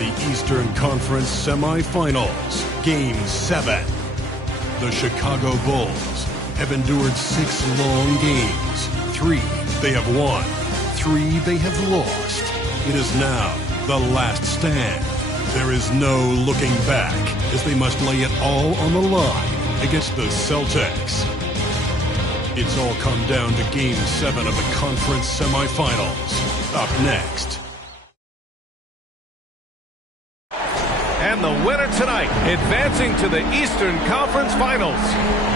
the Eastern Conference semifinals, Game 7. The Chicago Bulls have endured 6 long games. 3 they have won, 3 they have lost. It is now the last stand. There is no looking back as they must lay it all on the line against the Celtics. It's all come down to Game 7 of the conference semifinals. Up next. And the winner tonight, advancing to the Eastern Conference Finals.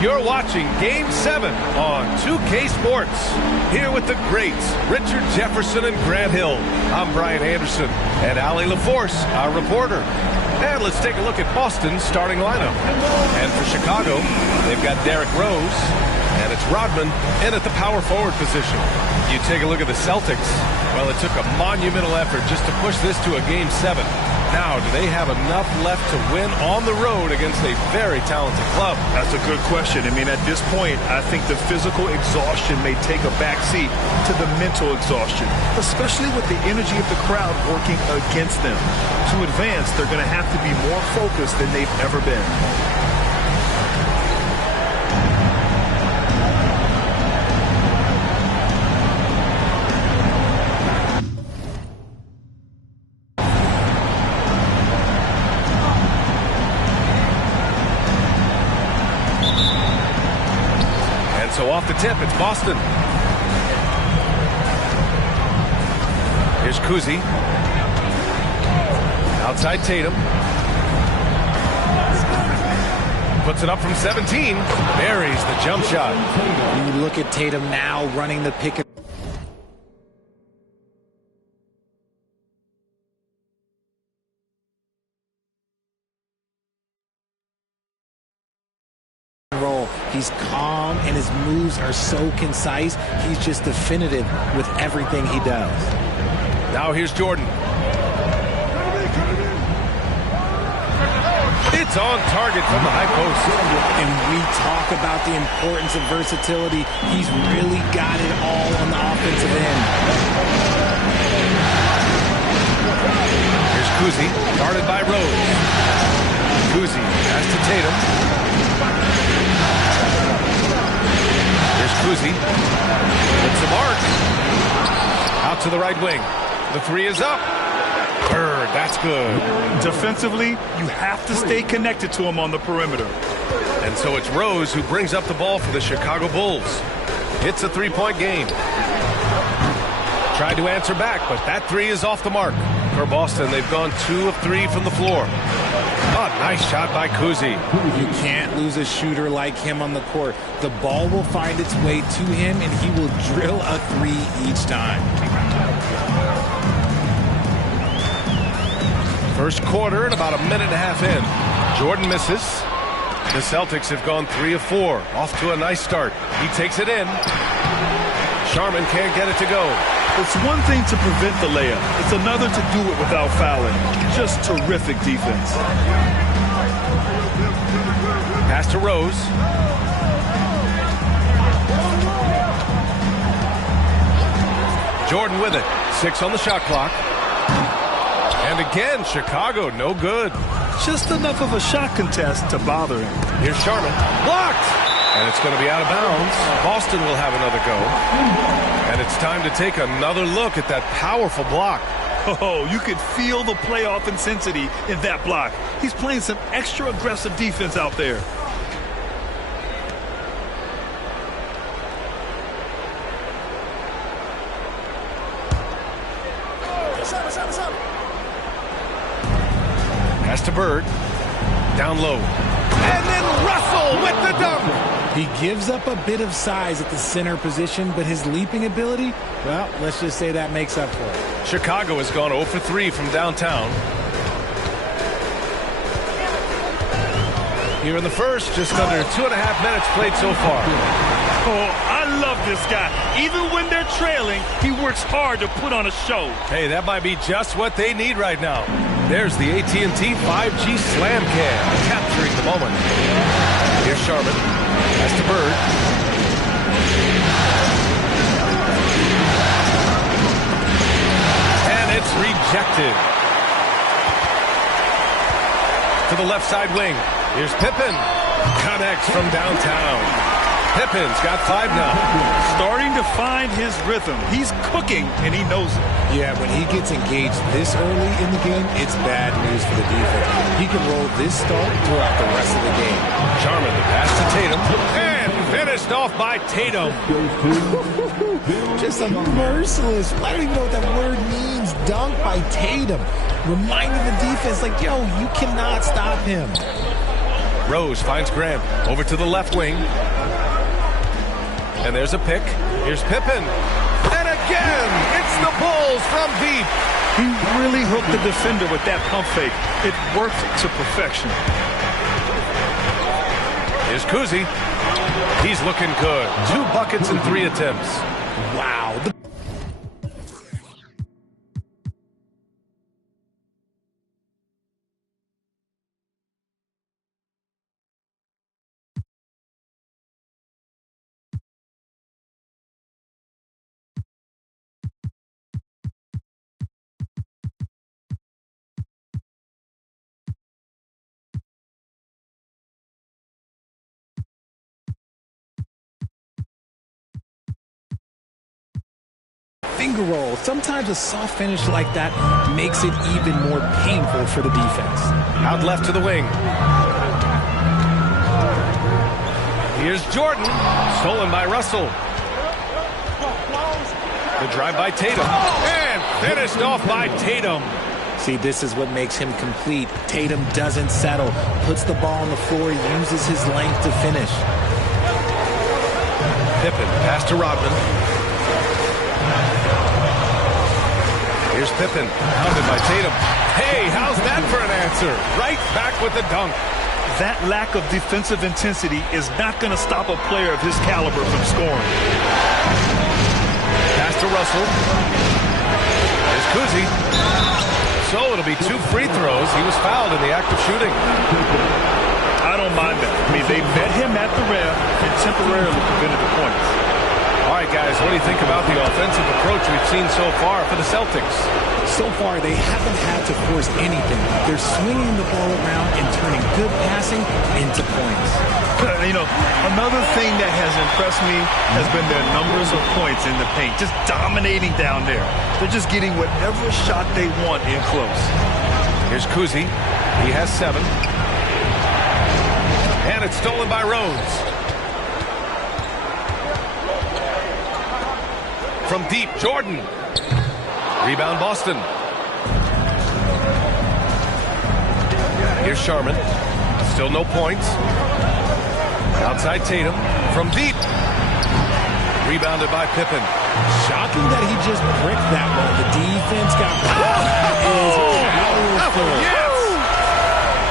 You're watching Game 7 on 2K Sports. Here with the greats, Richard Jefferson and Grant Hill. I'm Brian Anderson, and Ali LaForce, our reporter. And let's take a look at Boston's starting lineup. And for Chicago, they've got Derrick Rose, and it's Rodman in at the power forward position. You take a look at the Celtics. Well, it took a monumental effort just to push this to a Game 7. Now, do they have enough left to win on the road against a very talented club? That's a good question. I mean, at this point, I think the physical exhaustion may take a backseat to the mental exhaustion, especially with the energy of the crowd working against them. To advance, they're going to have to be more focused than they've ever been. So off the tip, it's Boston. Here's Kuzi. Outside Tatum. Puts it up from 17. Buries the jump shot. You look at Tatum now running the pick and roll. He's calm and his moves are so concise. He's just definitive with everything he does. Now here's Jordan. It's on target from the high post. And we talk about the importance of versatility. He's really got it all on the offensive end. Here's Kuzi, guarded by Rose. Kuzi pass to Tatum. Here's Kuzi. Hits the mark. Out to the right wing. The 3 is up. Bird, that's good. Defensively, you have to stay connected to him on the perimeter. And so it's Rose who brings up the ball for the Chicago Bulls. It's a 3-point game. Tried to answer back, but that 3 is off the mark. For Boston, they've gone 2 of 3 from the floor. Oh, nice shot by Kuzi. You can't lose a shooter like him on the court. The ball will find its way to him, and he will drill a 3 each time. First quarter and about a minute and a half in. Jordan misses. The Celtics have gone 3 of 4. Off to a nice start. He takes it in. Sharman can't get it to go. It's one thing to prevent the layup. It's another to do it without fouling. Just terrific defense. Pass to Rose. Jordan with it. 6 on the shot clock. And again, Chicago, no good. Just enough of a shot contest to bother him. Here's Sharman. Blocked! And it's going to be out of bounds. Boston will have another go. And it's time to take another look at that powerful block. Oh, you could feel the playoff intensity in that block. He's playing some extra aggressive defense out there. Pass to Bird. Down low. And then Russell with the dunk. He gives up a bit of size at the center position, but his leaping ability, well, let's just say that makes up for it. Chicago has gone 0 for 3 from downtown. Here in the first, just under 2.5 minutes played so far. Oh, I love this guy. Even when they're trailing, he works hard to put on a show. Hey, that might be just what they need right now. There's the AT&T 5G Slam Cam, capturing the moment. Here's Sharman. Pass to Bird. And it's rejected. to the left side wing. Here's Pippen. Connects from downtown. Pippen's got 5 now. Starting to find his rhythm. He's cooking, and he knows it. Yeah, when he gets engaged this early in the game, it's bad news for the defense. He can roll this start throughout the rest of the game. Jarman, the pass to Tatum. And finished off by Tatum. Just a merciless, I don't even know what that word means, dunk by Tatum. Reminding the defense, like, yo, you cannot stop him. Rose finds Grant over to the left wing. And there's a pick. Here's Pippen. And again, it's the Bulls from deep. He really hooked the defender with that pump fake. It worked to perfection. Here's Kuzi. He's looking good. 2 buckets in 3 attempts. Wow. Finger roll. Sometimes a soft finish like that makes it even more painful for the defense. Out left to the wing. Here's Jordan. Stolen by Russell. The drive by Tatum. And finished off by Tatum. See, this is what makes him complete. Tatum doesn't settle. Puts the ball on the floor. Uses his length to finish. Pippen. Pass to Rodman. Here's Pippen, pounded by Tatum. Hey, how's that for an answer? Right back with the dunk. That lack of defensive intensity is not going to stop a player of his caliber from scoring. Pass to Russell. Here's Kuzi. So it'll be 2 free throws. He was fouled in the act of shooting. I don't mind that. I mean, they met him at the rim and temporarily prevented the points. All right, guys, what do you think about the offensive approach we've seen so far for the Celtics? So far, they haven't had to force anything. They're swinging the ball around and turning good passing into points. You know, another thing that has impressed me has been their numbers of points in the paint, just dominating down there. They're just getting whatever shot they want in close. Here's Kuzi. He has 7. And it's stolen by Rose. From deep, Jordan. Rebound, Boston. Here's Sharman. Still no points. Outside Tatum. From deep. Rebounded by Pippen. Shocking that he just bricked that one. The defense got powerful. Yes!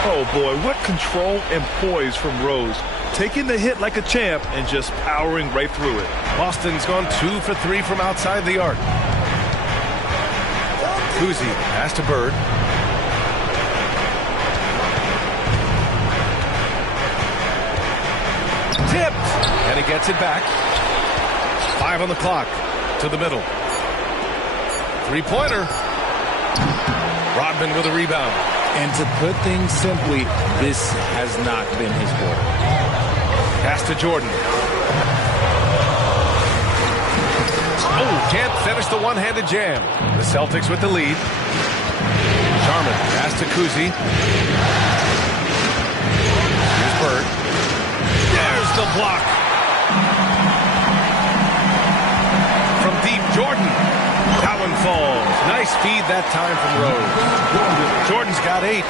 Oh, boy, what control and poise from Rose. Taking the hit like a champ and just powering right through it. Boston's gone 2 for 3 from outside the arc. Kuzi, pass to Bird. Tipped! And he gets it back. 5 on the clock. To the middle. 3-pointer. Rodman with a rebound. And to put things simply, this has not been his quarter. Pass to Jordan. Oh, can't finish the one-handed jam. The Celtics with the lead. Sharman, pass to Kuzi. Here's Bird. There's the block. From deep, Jordan. That one falls. Nice feed that time from Rose. Jordan's got 8.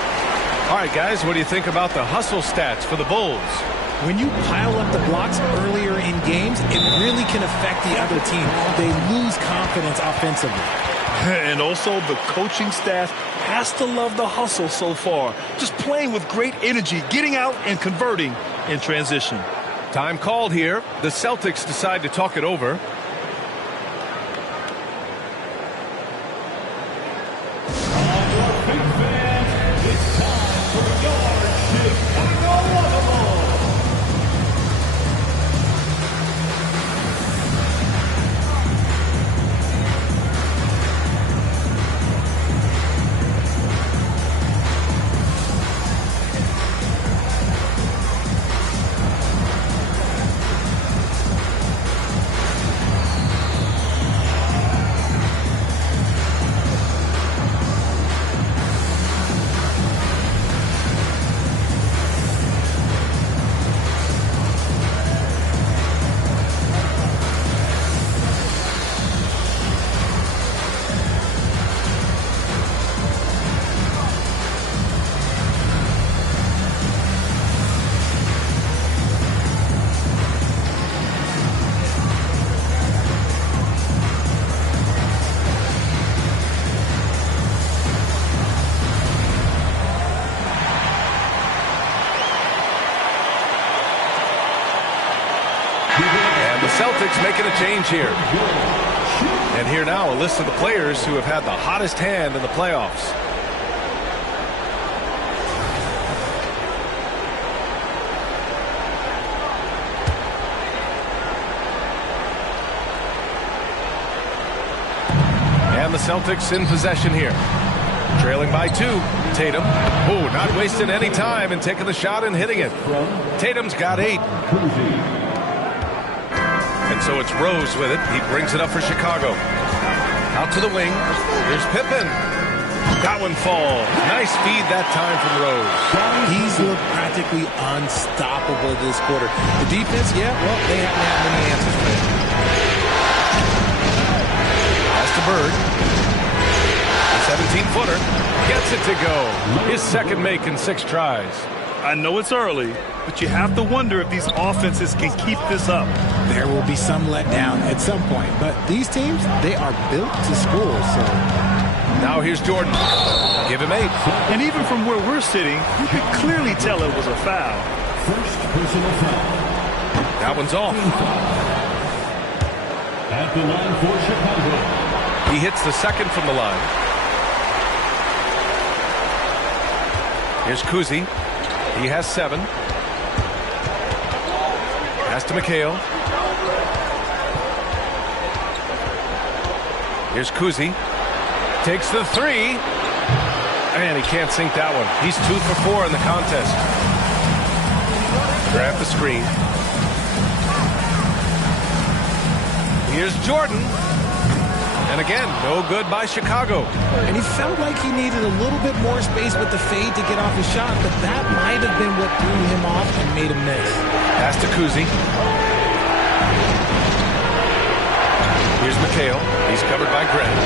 All right, guys, what do you think about the hustle stats for the Bulls? When you pile up the blocks earlier in games, it really can affect the other team. They lose confidence offensively. And also the coaching staff has to love the hustle so far. Just playing with great energy, getting out and converting in transition. Time called here. The Celtics decide to talk it over. Celtics making a change here. And here now, a list of the players who have had the hottest hand in the playoffs. And the Celtics in possession here. Trailing by 2. Tatum. Oh, not wasting any time and taking the shot and hitting it. Tatum's got 8. And so it's Rose with it. He brings it up for Chicago. Out to the wing. Here's Pippen. That one falls. Nice feed that time from Rose. He's looked practically unstoppable this quarter. The defense, yeah, well, they haven't had many answers for him. Pass to Bird. 17-footer. Gets it to go. His second make in 6 tries. I know it's early, but you have to wonder if these offenses can keep this up. There will be some letdown at some point, but these teams, they are built to score. So now here's Jordan. Give him 8. And even from where we're sitting, you can clearly tell it was a foul. First personal foul. That one's off. At the line for Chicago. He hits the second from the line. Here's Kuzi. He has 7. Pass to McHale. Here's Kuzi. Takes the 3. And he can't sink that one. He's 2 for 4 in the contest. Grab the screen. Here's Jordan. And again, no good by Chicago. And he felt like he needed a little bit more space with the fade to get off his shot, but that might have been what threw him off and made him miss. Pass to Kuzi. Here's McHale. He's covered by Grant.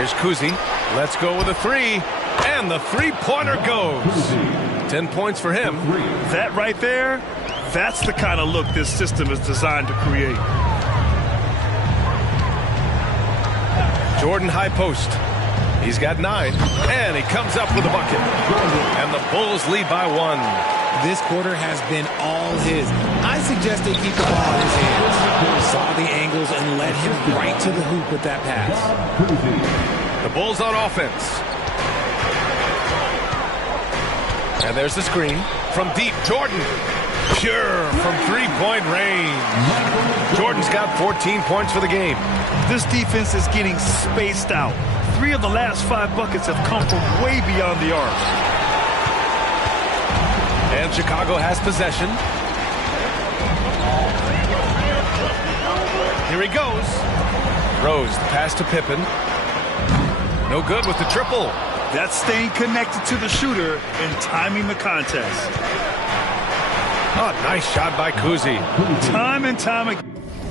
Here's Kuzi. Let's go with a 3. And the 3-pointer goes. 10 points for him. That right there, that's the kind of look this system is designed to create. Jordan high post. He's got 9. And he comes up with a bucket. And the Bulls lead by 1. This quarter has been all his. I suggest they keep the ball in his hands. Saw the angles and led him right to the hoop with that pass. The Bulls on offense. And there's the screen. From deep, Jordan. Pure from 3-point range. Jordan's got 14 points for the game. This defense is getting spaced out. 3 of the last 5 buckets have come from way beyond the arc. And Chicago has possession. Here he goes. Rose, the pass to Pippen. No good with the triple. That's staying connected to the shooter and timing the contest. Oh, nice shot by Kuzi. Time and time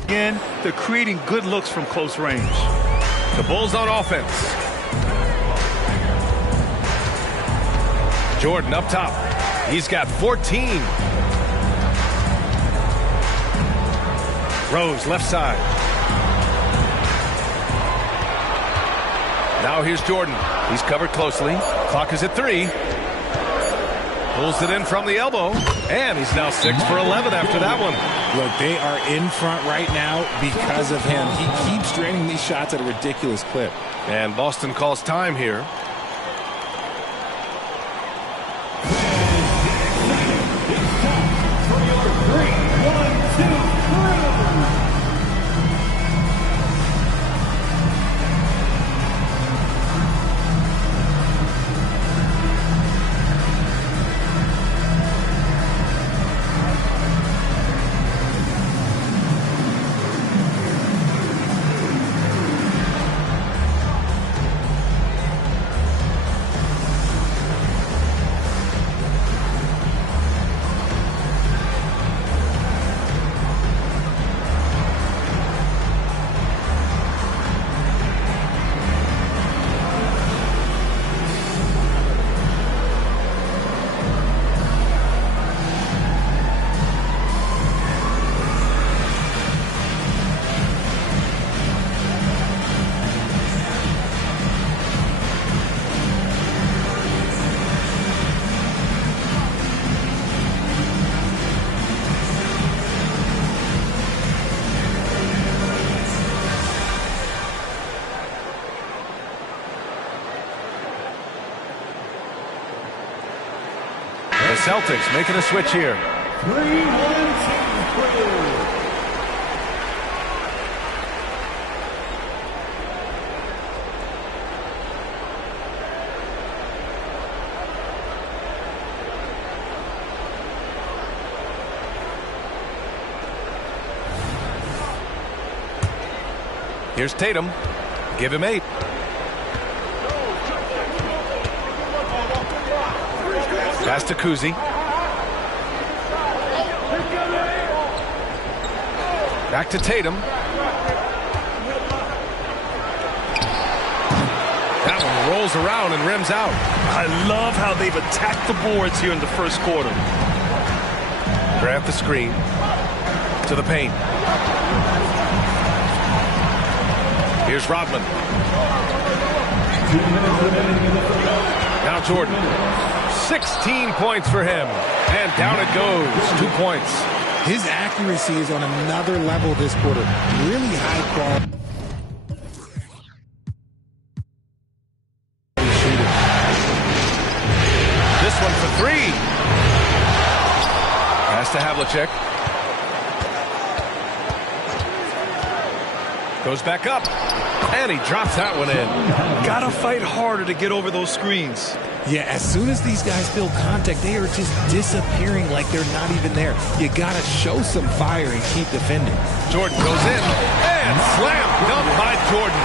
again, they're creating good looks from close range. The Bulls on offense. Jordan up top. He's got 14. Rose left side. Now here's Jordan. He's covered closely. Clock is at 3. Pulls it in from the elbow. And he's now 6 for 11 after that one. Look, they are in front right now because of him. He keeps draining these shots at a ridiculous clip. And Boston calls time here. Celtics making a switch here. 3-1-2. Here's Tatum. Give him 8. Pass to Kuzi. Back to Tatum. That one rolls around and rims out. I love how they've attacked the boards here in the first quarter. Grab the screen. To the paint. Here's Rodman. Now Jordan. 16 points for him. And down it goes. 2 points. His accuracy is on another level this quarter. Really high quality. This one for 3. Pass to Havlicek. Goes back up. And he drops that one in. Gotta fight harder to get over those screens. Yeah, as soon as these guys feel contact, they are just disappearing like they're not even there. You gotta show some fire and keep defending. Jordan goes in and slam dunk by Jordan.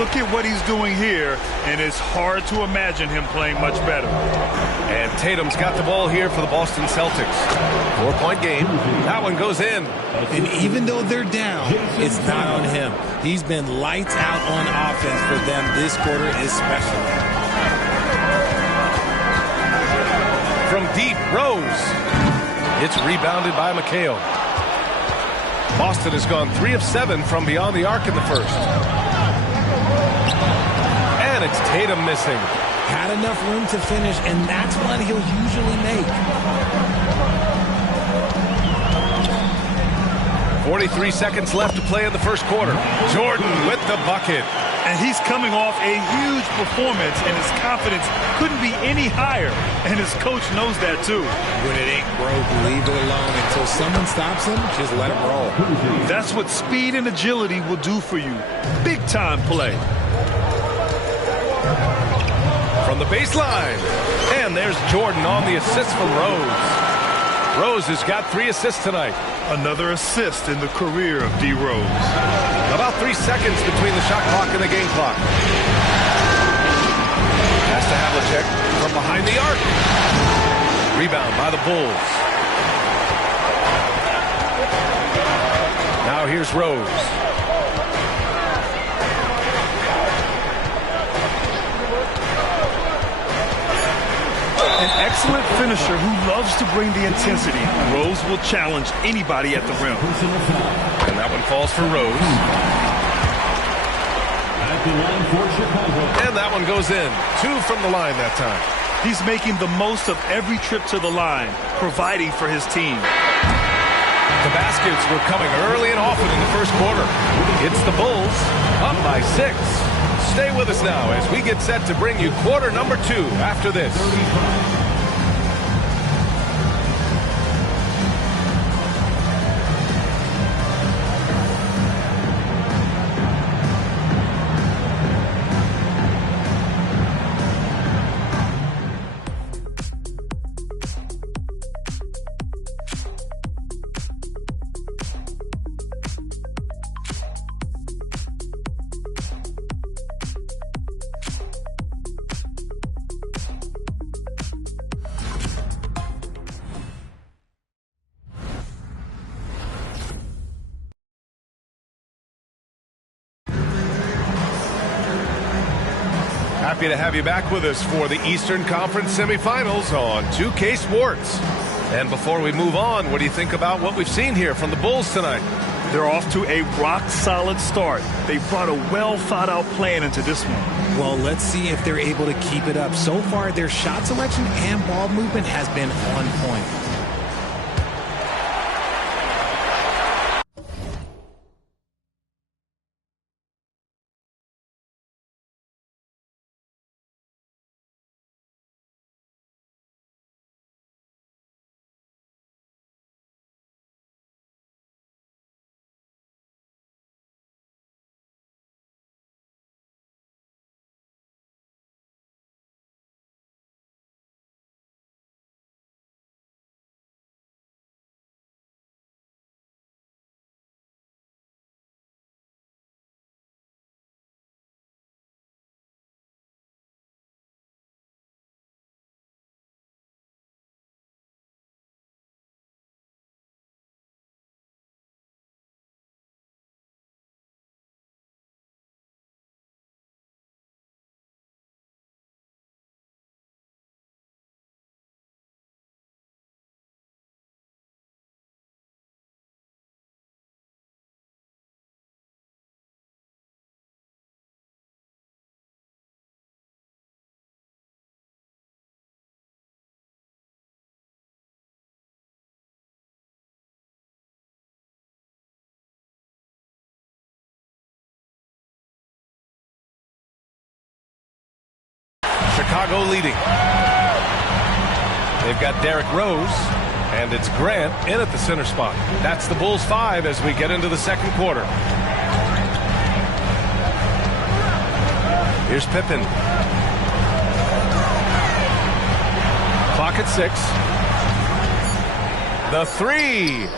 Look at what he's doing here, and it's hard to imagine him playing much better. And Tatum's got the ball here for the Boston Celtics. 4-point game. That one goes in. And even though they're down, it's not on him. He's been lights out on offense for them this quarter especially. From deep, Rose. It's rebounded by McHale. Boston has gone 3 of 7 from beyond the arc in the first. And it's Tatum missing. Had enough room to finish, and that's one he'll usually make. 43 seconds left to play in the first quarter. Jordan with the bucket. And he's coming off a huge performance, and his confidence couldn't be any higher. And his coach knows that, too. When it ain't broke, leave it alone. Until someone stops him, just let him roll. That's what speed and agility will do for you. Big-time play. From the baseline. And there's Jordan on the assist from Rose. Rose has got 3 assists tonight. Another assist in the career of D. Rose. About 3 seconds between the shot clock and the game clock. Pass to Havlicek from behind the arc. Rebound by the Bulls. Now here's Rose. An excellent finisher who loves to bring the intensity. Rose will challenge anybody at the rim. And that one falls for Rose. And that one goes in. 2 from the line that time. He's making the most of every trip to the line, providing for his team. The baskets were coming early and often in the first quarter. It's the Bulls up by 6. Stay with us now as we get set to bring you quarter number 2 after this. Happy to have you back with us for the Eastern Conference semifinals on 2K Sports. And before we move on, what do you think about what we've seen here from the Bulls tonight? They're off to a rock-solid start. They brought a well-thought-out plan into this one. Well, let's see if they're able to keep it up. So far, their shot selection and ball movement has been on point. Chicago leading. They've got Derrick Rose, and it's Grant in at the center spot. That's the Bulls 5 as we get into the second quarter. Here's Pippen. Clock at 6. The 3.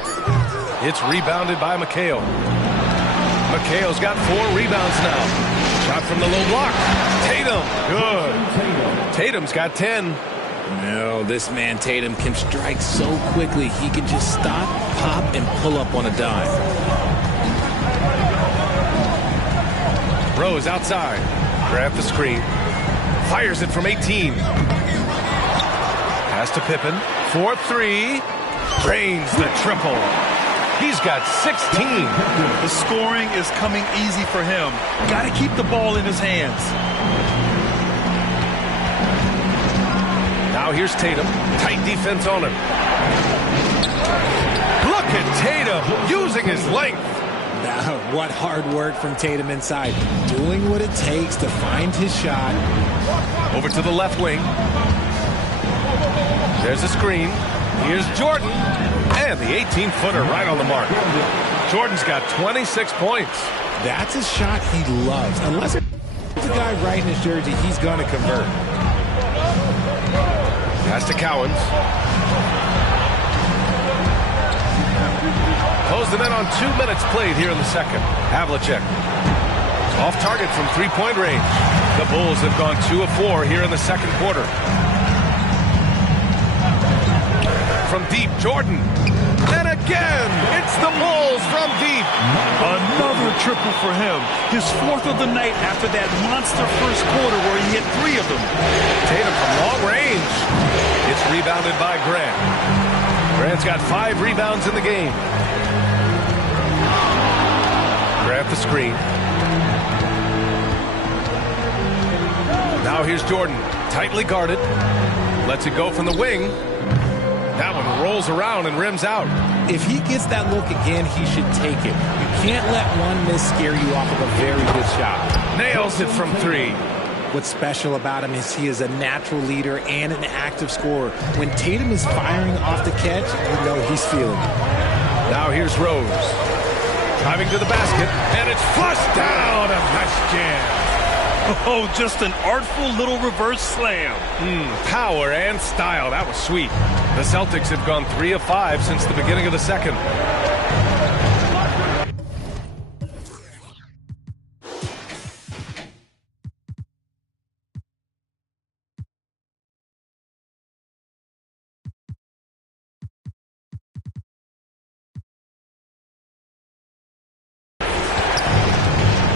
It's rebounded by McHale. McHale's got 4 rebounds now. Shot from the low block. Tatum. Good. Tatum's got 10. No, this man Tatum can strike so quickly. He can just stop, pop, and pull up on a dime. Rose outside. Grab the screen. Fires it from 18. Pass to Pippen. 4-3. Drains the triple. He's got 16. The scoring is coming easy for him. Got to keep the ball in his hands. Now here's Tatum. Tight defense on him. Look at Tatum using his length. Now, what hard work from Tatum inside. Doing what it takes to find his shot. Over to the left wing. There's a screen. Here's Jordan. And the 18-footer right on the mark. Jordan's got 26 points. That's a shot he loves. Unless it's a guy right in his jersey, he's going to convert. Pass to Cowens. Close them in on 2 minutes played here in the second. Havlicek. Off target from three-point range. The Bulls have gone 2 of 4 here in the second quarter. From deep, Jordan. And again, it's the Bulls from deep. Another triple for him. His 4th of the night after that monster first quarter where he hit 3 of them. Tatum from long range. It's rebounded by Grant. Grant's got 5 rebounds in the game. Grab the screen. Now here's Jordan. Tightly guarded. Lets it go from the wing. That one rolls around and rims out. If he gets that look again, he should take it. You can't let one miss scare you off of a very good shot. Nails it from 3. What's special about him is he is a natural leader and an active scorer. When Tatum is firing off the catch, you know he's feeling it. Now here's Rose. Driving to the basket, and it's flushed down. A nice jam. Oh, just an artful little reverse slam. Power and style. That was sweet. The Celtics have gone 3 of 5 since the beginning of the second.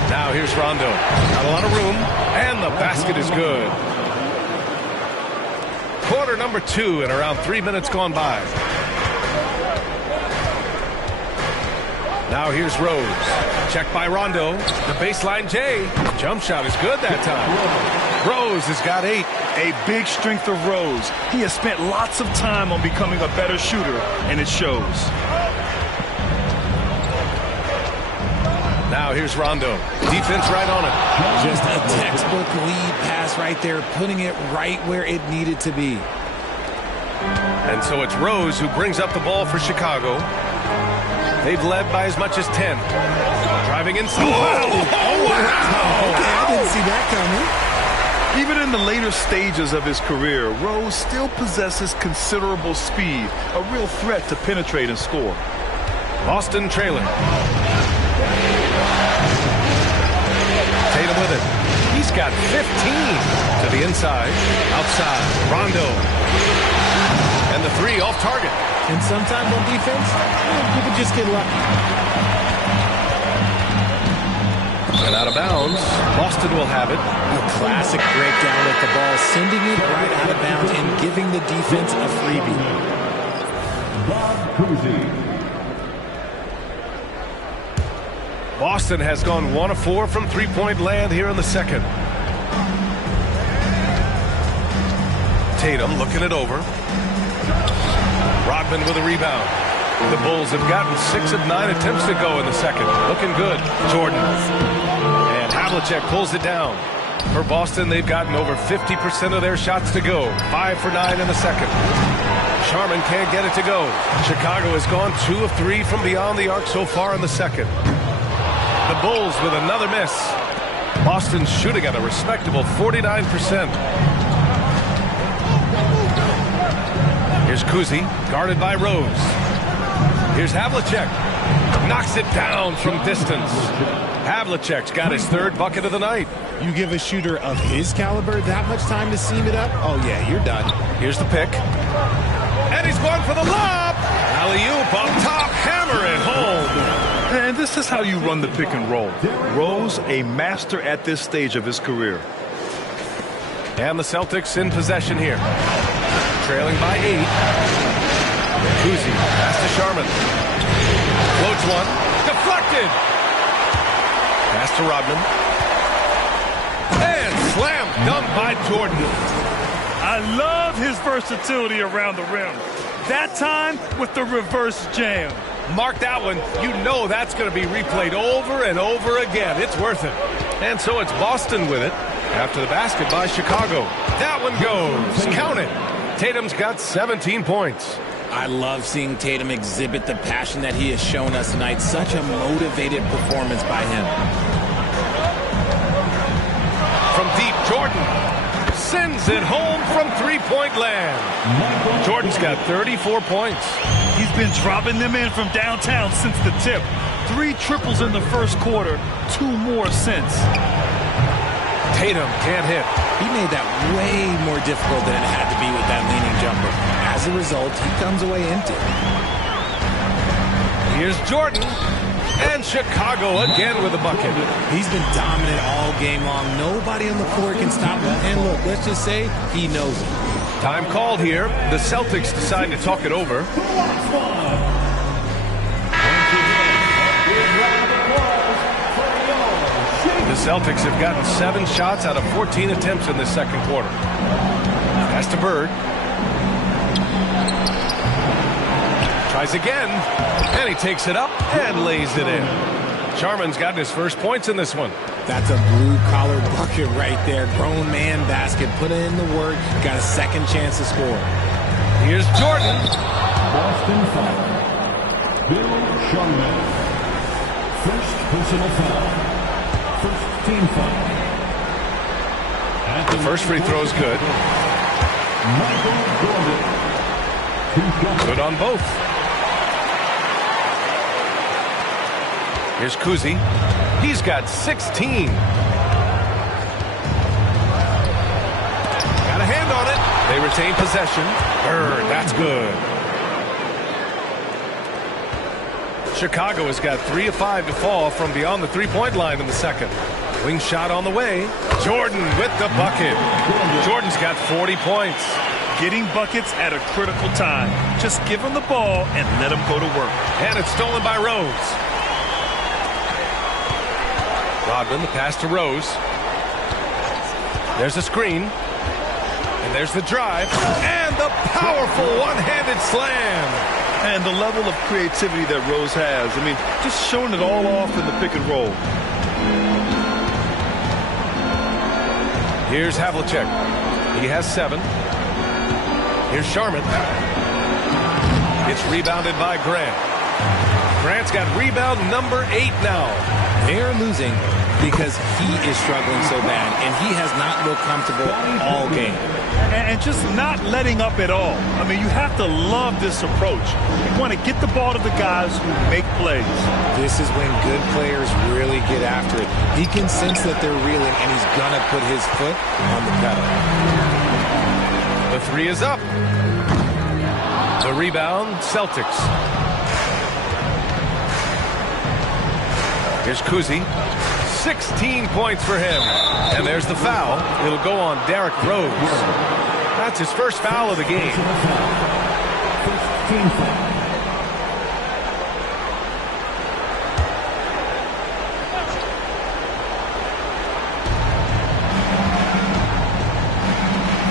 Now here's Rondo. Not a lot of room, and the basket is good. Quarter number 2 and around 3 minutes gone by. Now here's Rose. Checked by Rondo. The baseline J. Jump shot is good that time. Rose has got 8. A big strength of Rose. He has spent lots of time on becoming a better shooter, and it shows. Now here's Rondo. Defense right on it. Just a textbook lead pass right there, putting it right where it needed to be. And so it's Rose who brings up the ball for Chicago. They've led by as much as 10. Driving inside. Oh, wow. Okay, I didn't see that coming. Even in the later stages of his career, Rose still possesses considerable speed, a real threat to penetrate and score. Boston trailing. Tatum with it. He's got 15 to the inside. Outside. Rondo. And the 3 off target. And sometimes on defense, people just get lucky. And out of bounds. Boston will have it. A classic breakdown with the ball, sending it right out of bounds and giving the defense a freebie. Boston has gone 1 of 4 from three-point land here in the second. Tatum looking it over. Rodman with a rebound. The Bulls have gotten 6 of 9 attempts to go in the second. Looking good. Jordan. And Havlicek pulls it down. For Boston, they've gotten over 50% of their shots to go. 5 for 9 in the second. Sharman can't get it to go. Chicago has gone 2 of 3 from beyond the arc so far in the second. The Bulls with another miss. Boston's shooting at a respectable 49%. Here's Kuzi, guarded by Rose. Here's Havlicek. Knocks it down from distance. Havlicek's got his 3rd bucket of the night. You give a shooter of his caliber that much time to seam it up? Oh, yeah, you're done. Here's the pick. And he's going for the lob. Alley-oop up top, hammer it home. And this is how you run the pick and roll. Rose, a master at this stage of his career. And the Celtics in possession here. Trailing by 8. Kuzi, pass to Sharman. Floats one. Deflected. Pass to Rodman. And slam dunk by Jordan. I love his versatility around the rim. That time with the reverse jam. Mark that one. You know that's going to be replayed over and over again. It's worth it. And so it's Boston with it after the basket by Chicago. That one goes. Count it. Tatum's got 17 points. I love seeing Tatum exhibit the passion that he has shown us tonight. Such a motivated performance by him. From deep, Jordan sends it home from three-point land. Jordan's got 34 points. He's been dropping them in from downtown since the tip. 3 triples in the first quarter, 2 more since. Tatum can't hit. He made that way more difficult than it had to be with that leaning jumper. As a result, he comes away empty. Here's Jordan. And Chicago again with a bucket. He's been dominant all game long. Nobody on the floor can stop him. And look, let's just say he knows it. Time called here. The Celtics decide to talk it over. The Celtics have gotten 7 shots out of 14 attempts in this second quarter. Pass to Bird. Tries again, and he takes it up and lays it in. Sharman's gotten his first points in this one. That's a blue-collar bucket right there. Grown man basket. Put in the work. Got a second chance to score. Here's Jordan. Boston foul. Bill Sharman. First personal foul. First team foul. The first free throw is good. Good on both. Here's Kuzi. He's got 16. Got a hand on it. They retain possession. Bird, that's good. Chicago has got 3 of 5 to fall from beyond the three-point line in the second. Wing shot on the way. Jordan with the bucket. Jordan's got 40 points. Getting buckets at a critical time. Just give him the ball and let him go to work. And it's stolen by Rose. Rodman, the pass to Rose. There's a screen. And there's the drive. And the powerful one-handed slam. And the level of creativity that Rose has. I mean, just showing it all off in the pick and roll. Here's Havlicek. He has 7. Here's Sharman. It's rebounded by Grant. Grant's got rebound number 8 now. They're losing because he is struggling so bad, and he has not looked comfortable all game. And just not letting up at all. I mean, you have to love this approach. You want to get the ball to the guys who make plays. This is when good players really get after it. He can sense that they're reeling, and he's going to put his foot on the pedal. The 3 is up. The rebound, Celtics. Here's Kuzi. 16 points for him. And there's the foul. It'll go on Derrick Rose. That's his first foul of the game. First team foul.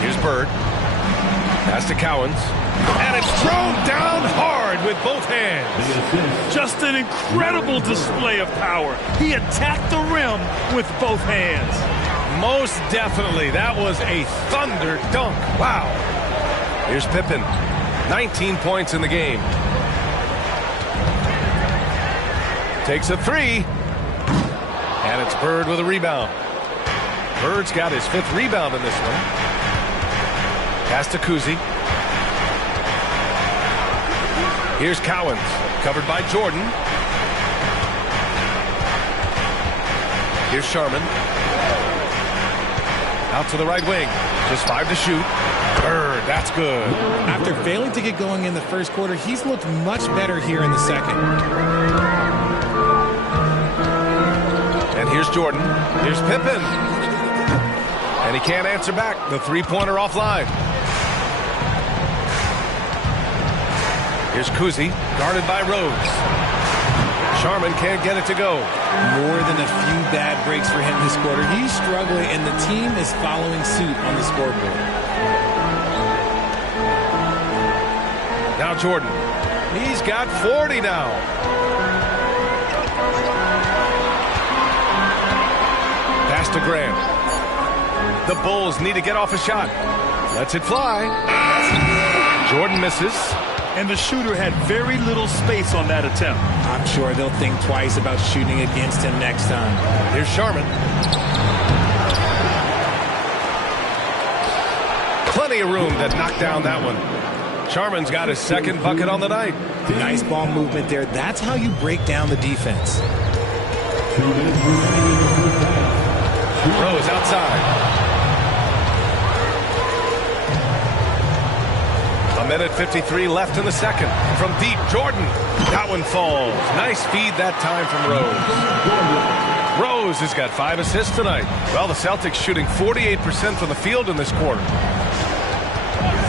Here's Bird. Pass to Cowens. And it's thrown down hard with both hands. Just an incredible display of power. He attacked the rim with both hands. Most definitely. That was a thunder dunk. Wow. Here's Pippen. 19 points in the game. Takes a three. And it's Bird with a rebound. Bird's got his 5th rebound in this one. Pass to Kuzi. Here's Cowens, covered by Jordan. Here's Sharman. Out to the right wing. Just 5 to shoot. Bird, that's good. After failing to get going in the first quarter, he's looked much better here in the second. And here's Jordan. Here's Pippen. And he can't answer back. The three-pointer offline. Here's Kuzi, guarded by Rose. Sharman can't get it to go. More than a few bad breaks for him this quarter. He's struggling, and the team is following suit on the scoreboard. Now Jordan. He's got 40 now. Pass to Graham. The Bulls need to get off a shot. Lets it fly. Jordan misses. And the shooter had very little space on that attempt. I'm sure they'll think twice about shooting against him next time. Here's Sharman. Plenty of room to knock down that one. Sharman's got his 2nd bucket on the night. Nice ball movement there. That's how you break down the defense. Rose outside. A minute 53 left in the second. From deep, Jordan. That one falls. Nice feed that time from Rose. Rose has got 5 assists tonight. Well, the Celtics shooting 48% from the field in this quarter.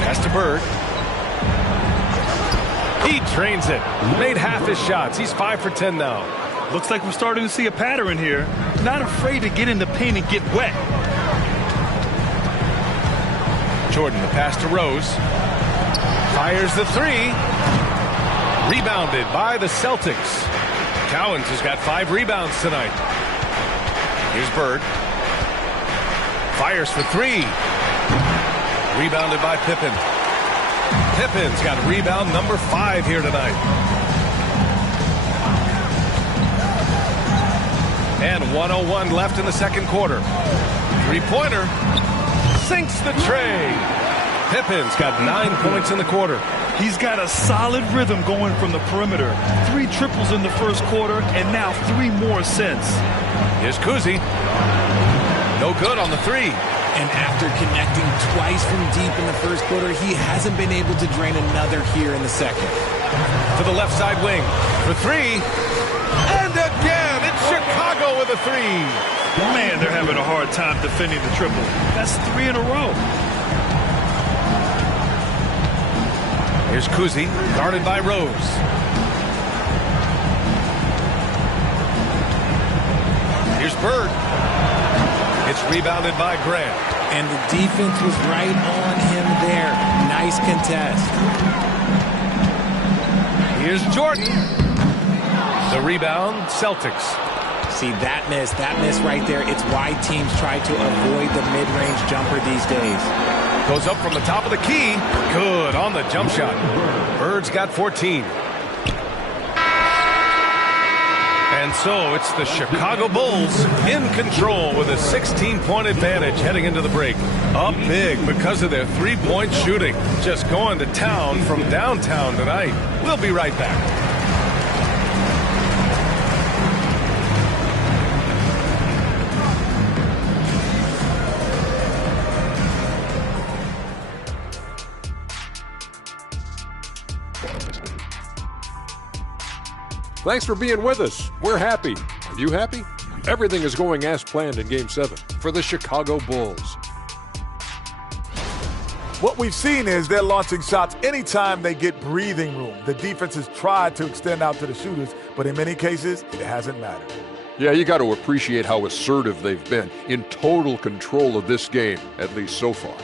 Pass to Bird. He drains it. Made half his shots. He's 5 for 10 now. Looks like we're starting to see a pattern here. Not afraid to get in the paint and get wet. Jordan, the pass to Rose. Fires the three. Rebounded by the Celtics. Cowens has got 5 rebounds tonight. Here's Bird. Fires for 3. Rebounded by Pippen. Pippen's got rebound number 5 here tonight. And 1:01 left in the second quarter. Three-pointer. Sinks the tray. Pippen's got 9 points in the quarter. He's got a solid rhythm going from the perimeter. 3 triples in the first quarter, and now 3 more since. Here's Kuzi. No good on the 3. And after connecting twice from deep in the first quarter, he hasn't been able to drain another here in the second. To the left side wing for 3. And again, it's Chicago with a 3. Man, they're having a hard time defending the triple. That's 3 in a row. Here's Kuzi, guarded by Rose. Here's Bird. It's rebounded by Grant. And the defense was right on him there. Nice contest. Here's Jordan. The rebound, Celtics. See, that miss right there. It's why teams try to avoid the mid-range jumper these days. Goes up from the top of the key. Good on the jump shot. Bird's got 14. And so it's the Chicago Bulls in control with a 16-point advantage heading into the break. Up big because of their three-point shooting. Just going to town from downtown tonight. We'll be right back. Thanks for being with us. We're happy. Are you happy? Everything is going as planned in Game 7 for the Chicago Bulls. What we've seen is they're launching shots anytime they get breathing room. The defense has tried to extend out to the shooters, but in many cases, it hasn't mattered. Yeah, you got to appreciate how assertive they've been, in total control of this game, at least so far.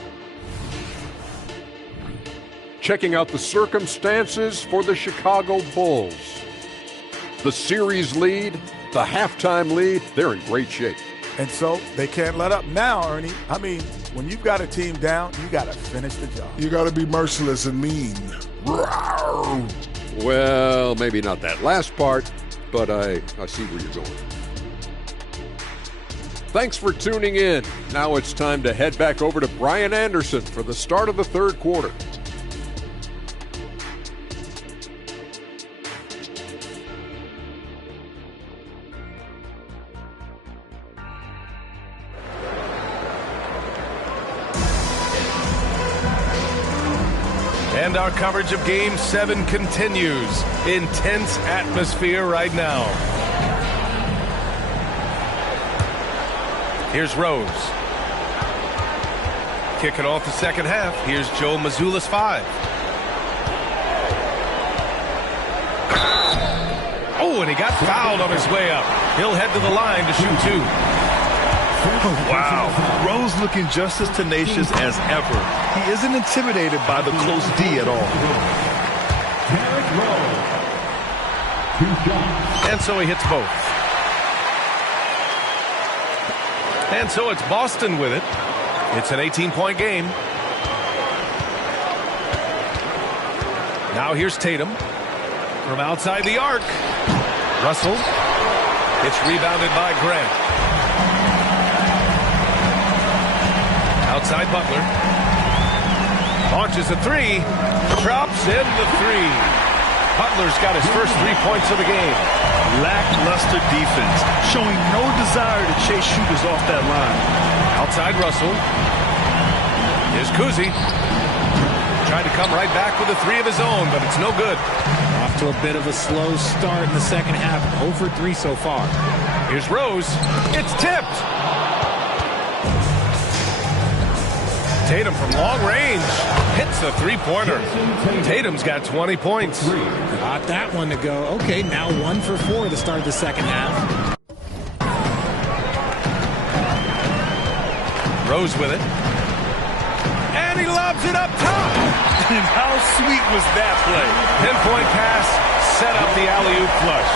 Checking out the circumstances for the Chicago Bulls. The series lead, the halftime lead, they're in great shape. And so they can't let up now, Ernie. I mean, when you've got a team down, you got to finish the job. You got to be merciless and mean. Well, maybe not that last part, but I see where you're going. Thanks for tuning in. Now it's time to head back over to Brian Anderson for the start of the third quarter. And our coverage of Game 7 continues. Intense atmosphere right now. Here's Rose. Kicking off the second half. Here's Joe Mazzulla's 5. Oh, and he got fouled on his way up. He'll head to the line to shoot 2. Wow. Rose looking just as tenacious as ever. He isn't intimidated by the close D at all. And so he hits both. And so it's Boston with it. It's an 18-point game. Now here's Tatum from outside the arc. Russell. It's rebounded by Grant. Outside Butler. Launches a 3. Drops in the 3. Butler's got his first 3 points of the game. Lackluster defense, showing no desire to chase shooters off that line. Outside Russell. Here's Kuzi. Trying to come right back with a 3 of his own, but it's no good. Off to a bit of a slow start in the second half. 0 for 3 so far. Here's Rose. It's tipped. Tatum from long range hits the 3-pointer. Tatum's got 20 points. Got that one to go. Okay, now 1 for 4 to start the second half. Rose with it. And he lobs it up top. And how sweet was that play? Pinpoint pass, set up the alley-oop flush.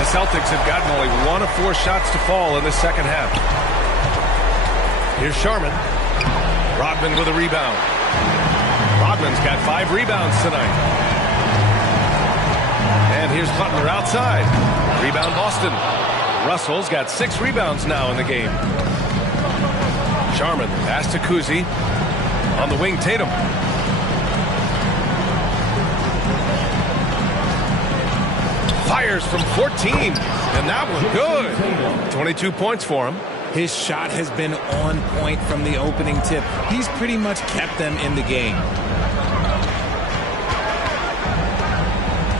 The Celtics have gotten only 1 of 4 shots to fall in the second half. Here's Sharman. Rodman with a rebound. Rodman's got 5 rebounds tonight. And here's Butler outside. Rebound Boston. Russell's got 6 rebounds now in the game. Sharman pass to Kuzi. On the wing, Tatum. Fires from 14. And that one good. 22 points for him. His shot has been on point from the opening tip. He's pretty much kept them in the game.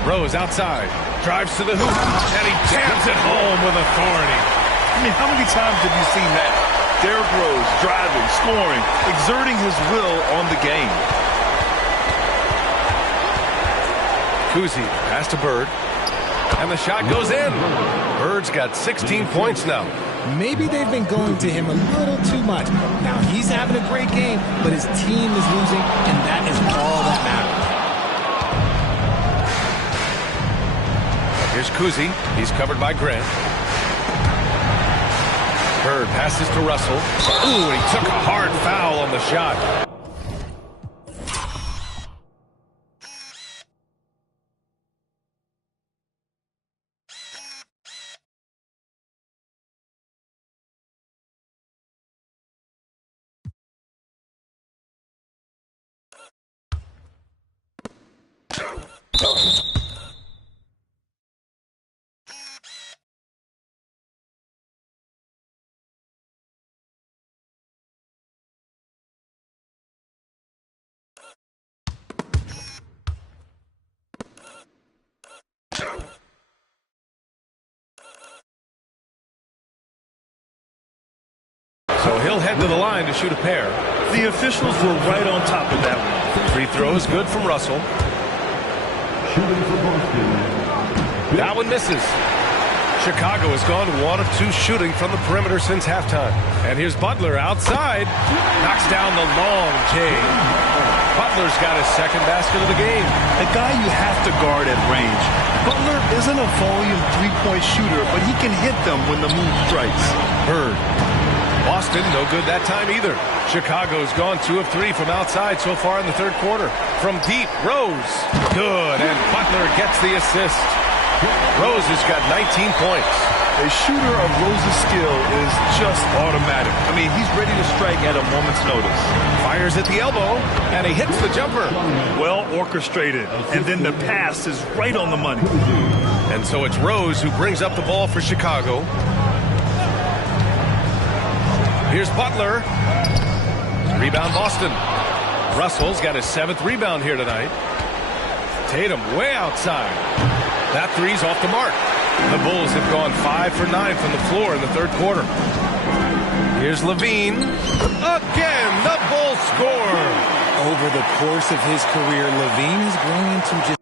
Rose outside. Drives to the hoop. And he jams it home with authority. I mean, how many times have you seen that? Derrick Rose driving, scoring, exerting his will on the game. Kuzi pass to Bird. And the shot goes in. Bird's got 16 points now. Maybe they've been going to him a little too much. Now he's having a great game, but his team is losing, and that is all that matters. Here's Kuzi. He's covered by Grant. Bird passes to Russell. Ooh, he took a hard foul on the shot. So he'll head to the line to shoot a pair. The officials were right on top of that one. Free throws good from Russell. That one misses. Chicago has gone 1 of 2 shooting from the perimeter since halftime. And here's Butler outside. Knocks down the long J. Butler's got his second basket of the game. A guy you have to guard at range. Butler isn't a volume three-point shooter, but he can hit them when the move strikes. Bird. Boston, no good that time either. Chicago's gone 2 of 3 from outside so far in the third quarter. From deep, Rose. Good, and Butler gets the assist. Rose has got 19 points. A shooter of Rose's skill is just automatic. I mean, he's ready to strike at a moment's notice. Fires at the elbow, and he hits the jumper. Well orchestrated, and then the pass is right on the money. And so it's Rose who brings up the ball for Chicago. Here's Butler. Rebound Boston. Russell's got his 7th rebound here tonight. Tatum way outside. That three's off the mark. The Bulls have gone 5 for 9 from the floor in the third quarter. Here's Levine. Again, the Bulls score. Over the course of his career, Levine has grown into just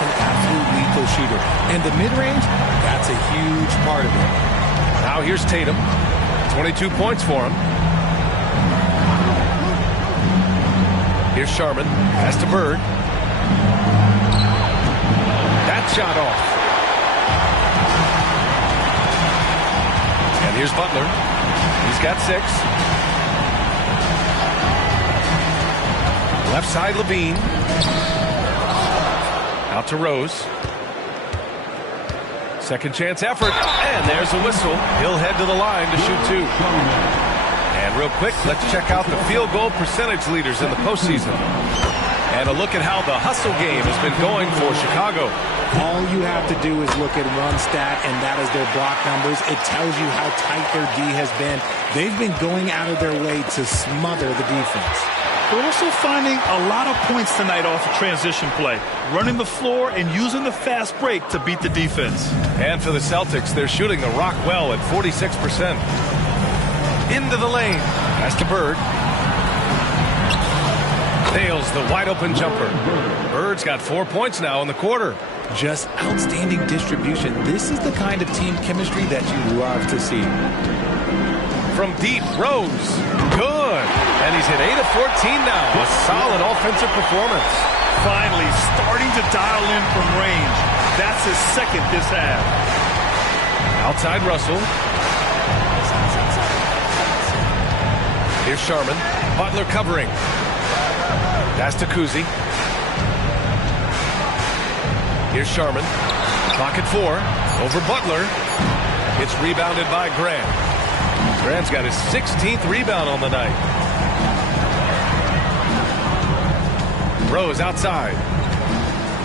an absolute lethal shooter. And the mid-range, that's a huge part of it. Now here's Tatum. 22 points for him. Here's Sharman. Pass to Bird. That shot off. And here's Butler. He's got 6. Left side, Levine. Out to Rose. Second chance effort, and there's a whistle. He'll head to the line to shoot 2. And real quick, let's check out the field goal percentage leaders in the postseason. And a look at how the hustle game has been going for Chicago. All you have to do is look at one stat, and that is their block numbers. It tells you how tight their D has been. They've been going out of their way to smother the defense. They're also finding a lot of points tonight off of transition play, running the floor and using the fast break to beat the defense. And for the Celtics, they're shooting the rock well at 46%. Into the lane. Pass to Bird. Nails the wide open jumper. Bird's got 4 points now in the quarter. Just outstanding distribution. This is the kind of team chemistry that you love to see. From deep, Rose. Good. And he's hit 8 of 14 now. A solid offensive performance. Finally starting to dial in from range. That's his 2nd this half. Outside Russell. Here's Sharman. Butler covering. Pass to Kuzi. Here's Sharman. Clock at 4. Over Butler. It's rebounded by Grant. Grant's got his 16th rebound on the night. Rose outside.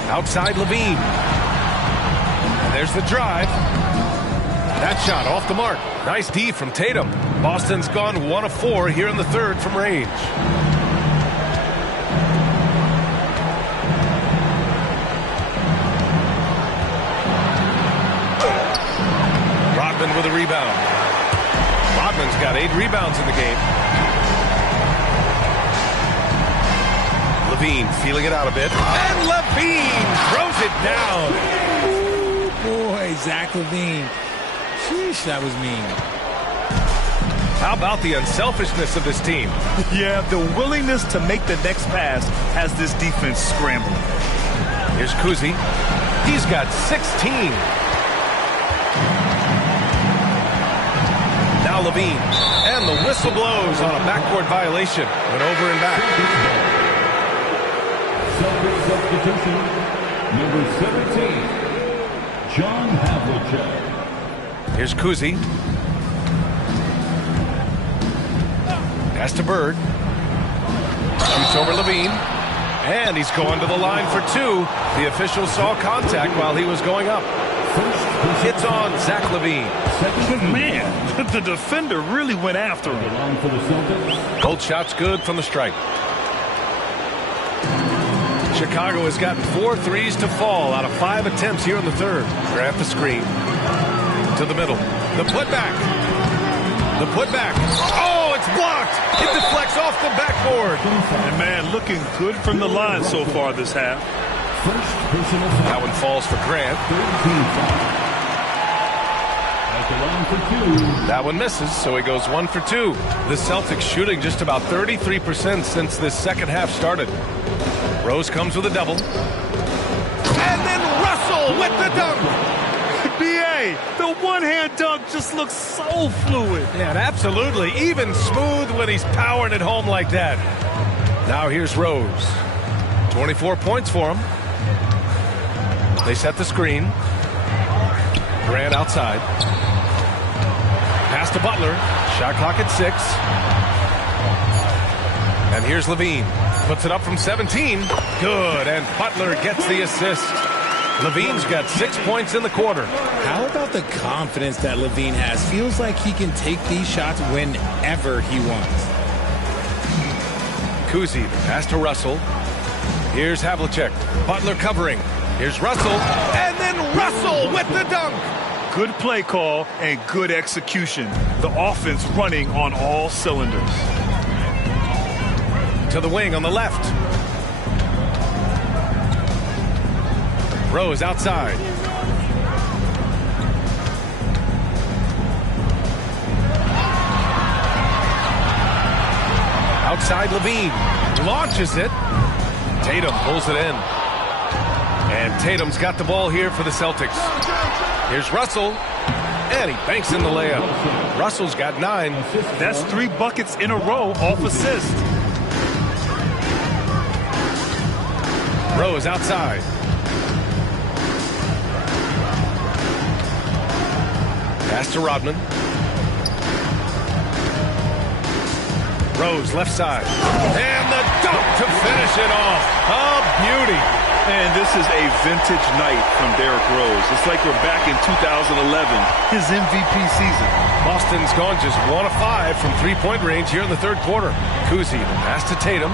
Outside Levine. And there's the drive. That shot off the mark. Nice D from Tatum. Boston's gone 1 of 4 here in the third from range. Rodman with a rebound. Rodman's got 8 rebounds in the game. Levine feeling it out a bit. And Levine throws it down. Ooh, boy, Zach Levine. Sheesh, that was mean. How about the unselfishness of this team? Yeah, the willingness to make the next pass has this defense scrambling. Here's Kuzi. He's got 16. Now Levine. And the whistle blows on a backcourt violation. Went over and back. Celtics substitution, number 17, John Havlicek. Here's Kuzi. Pass to Bird. Shoots over Levine. And he's going to the line for 2. The official saw contact while he was going up. Hits on Zach Levine. Man, the defender really went after him. Both shots good from the stripe. Chicago has gotten 4 threes to fall out of 5 attempts here in the third. Grant the screen. To the middle. The putback. The putback. Oh, it's blocked. It deflects off the backboard. And man, looking good from the line so far this half. That one falls for Grant. That one misses, so he goes 1 for 2. The Celtics shooting just about 33% since this second half started. Rose comes with a double. And then Russell with the dunk. B.A., the one-hand dunk just looks so fluid. Yeah, absolutely. Even smooth when he's powering it home like that. Now here's Rose. 24 points for him. They set the screen. Grant outside. Pass to Butler. Shot clock at 6. And here's Levine. Puts it up from 17. Good. And Butler gets the assist. Levine's got 6 points in the quarter. How about the confidence that Levine has? Feels like he can take these shots whenever he wants. Kuzi, pass to Russell. Here's Havlicek. Butler covering. Here's Russell. And then Russell with the dunk. Good play call and good execution. The offense running on all cylinders. To the wing on the left. Rose outside. Outside Levine. Launches it. Tatum pulls it in. And Tatum's got the ball here for the Celtics. Here's Russell. And he banks in the layup. Russell's got 9. That's 3 buckets in a row off assist. Rose outside. Pass to Rodman. Rose left side. And the dunk to finish it off. A beauty. And this is a vintage night from Derrick Rose. It's like we're back in 2011, his MVP season. Boston's gone just 1 of 5 from three-point range here in the third quarter. Kuzi, pass to Tatum.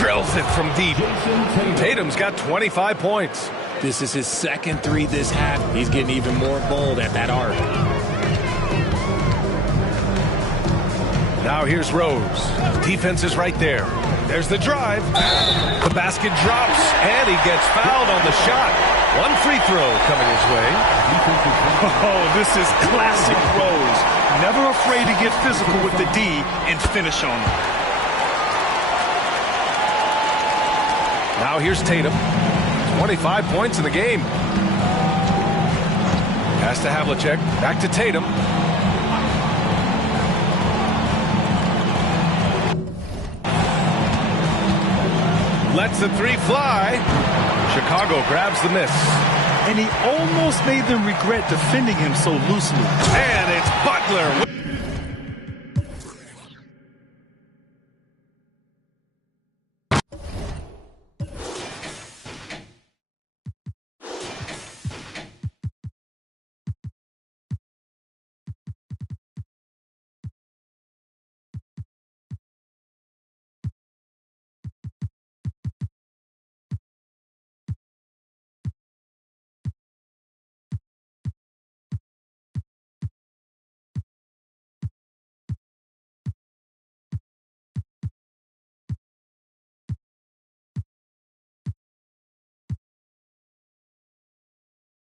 Drills it from deep. Tatum's got 25 points. This is his second 3 this half. He's getting even more bold at that arc. Now here's Rose. Defense is right there. There's the drive. The basket drops, and he gets fouled on the shot. 1 free throw coming his way. Oh, this is classic Rose. Never afraid to get physical with the D and finish on it. Now here's Tatum. 25 points in the game. Pass to Havlicek. Back to Tatum. Lets the 3 fly. Chicago grabs the miss. And he almost made them regret defending him so loosely. And it's Butler.